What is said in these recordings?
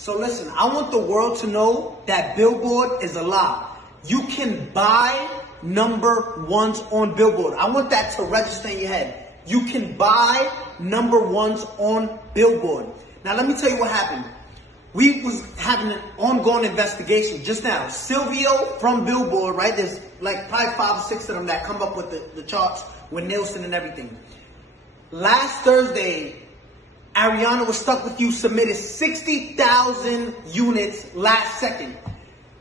So listen, I want the world to know that Billboard is a lie. You can buy number ones on Billboard. I want that to register in your head. You can buy number ones on Billboard. Now let me tell you what happened. We was having an ongoing investigation just now. Silvio from Billboard, right? There's like probably 5 or 6 of them that come up with the charts with Nielsen and everything. Last Thursday, Ariana Was Stuck With You submitted 60,000 units last second.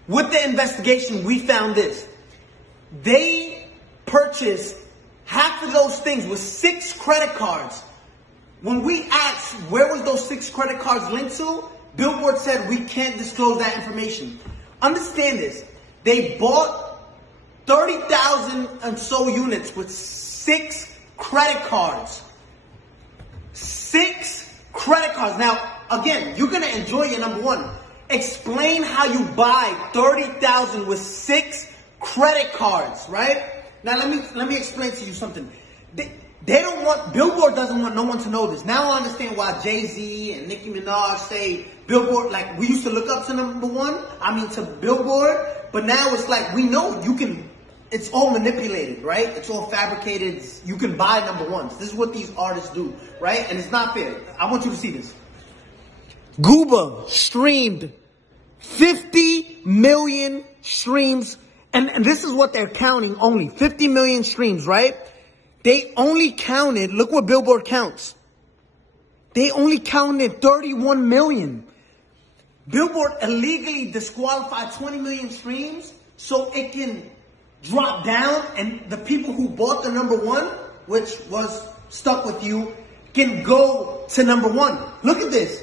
With the investigation, we found this. They purchased half of those things with 6 credit cards. When we asked where was those 6 credit cards linked to, Billboard said we can't disclose that information. Understand this. They bought 30,000 and so units with 6 credit cards. 6 credit cards. Now, again, you're going to enjoy your number one. Explain how you buy 30,000 with 6 credit cards, right? Now, let me explain to you something. They don't want, Billboard doesn't want no one to know this. Now I understand why Jay-Z and Nicki Minaj say Billboard, like we used to look up to number one, to Billboard, but now it's like we know you can, it's all manipulated, right? It's all fabricated. You can buy number ones. This is what these artists do, right? And it's not fair. I want you to see this. Gooba streamed 50 million streams, and this is what they're counting only, 50 million streams, right? They only counted, look what Billboard counts. They only counted 31 million. Billboard illegally disqualified 20 million streams so it can drop down and the people who bought the number one, which was Stuck With You, can go to number one. Look at this.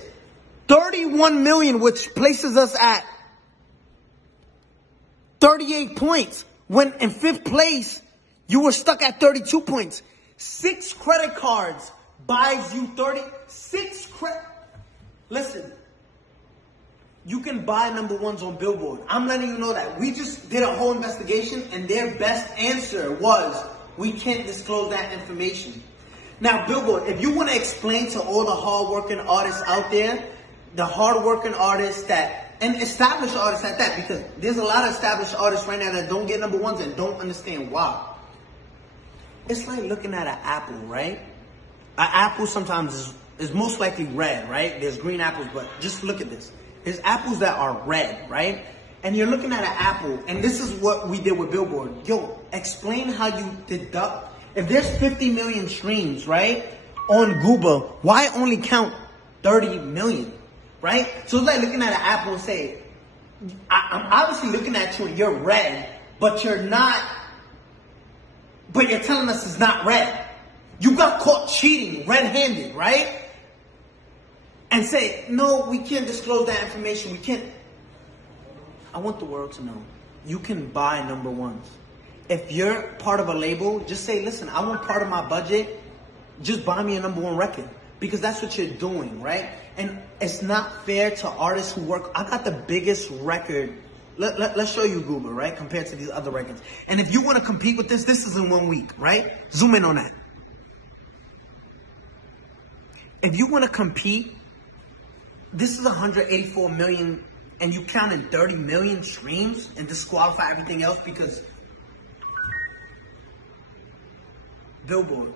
31 million, which places us at 38 points. When in 5th place, you were stuck at 32 points. 6 credit cards buys you 36 credit. Listen, you can buy number ones on Billboard. I'm letting you know that. We just did a whole investigation and their best answer was, we can't disclose that information. Now, Billboard, if you want to explain to all the hard-working artists out there, the hard-working artists and established artists at that, because there's a lot of established artists right now that don't get number ones and don't understand why. It's like looking at an apple, right? An apple sometimes is most likely red, right? There's green apples, but just look at this. There's apples that are red, right? And you're looking at an apple, and this is what we did with Billboard. Yo, explain how you deduct. If there's 50 million streams, right, on Gooba, why only count 30 million, right? So it's like looking at an apple and say, I'm obviously looking at you and you're red, but you're not. But you're telling us it's not red. You got caught cheating red-handed, right? And say, no, we can't disclose that information. We can't. I want the world to know. You can buy number ones. If you're part of a label, just say, listen, I want part of my budget. Just buy me a number one record. Because that's what you're doing, right? And it's not fair to artists who work. I got the biggest record. Let's show you Gooba, right? Compared to these other records. And if you want to compete with this is in 1 week, right? Zoom in on that. If you want to compete, this is 184 million and you counted 30 million streams and disqualify everything else because Billboard.